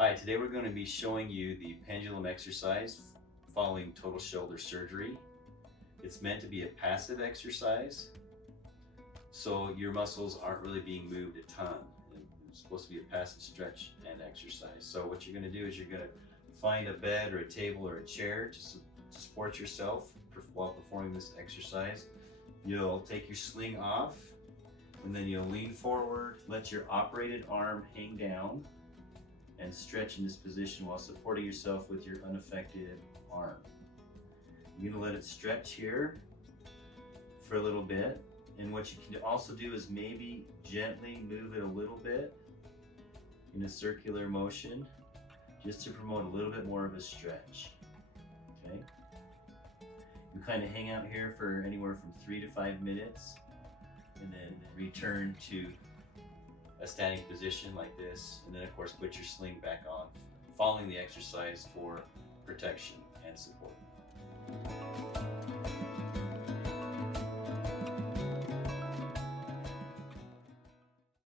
Hi, today we're going to be showing you the pendulum exercise following total shoulder surgery. It's meant to be a passive exercise, so your muscles aren't really being moved a ton. It's supposed to be a passive stretch and exercise. So what you're going to do is you're going to find a bed or a table or a chair to support yourself while performing this exercise. You'll take your sling off, and then you'll lean forward, let your operated arm hang down, and stretch in this position while supporting yourself with your unaffected arm. You're gonna let it stretch here for a little bit, and what you can also do is maybe gently move it a little bit in a circular motion just to promote a little bit more of a stretch. Okay? You kind of hang out here for anywhere from 3 to 5 minutes and then return to a standing position like this, and then of course put your sling back on, following the exercise for protection and support.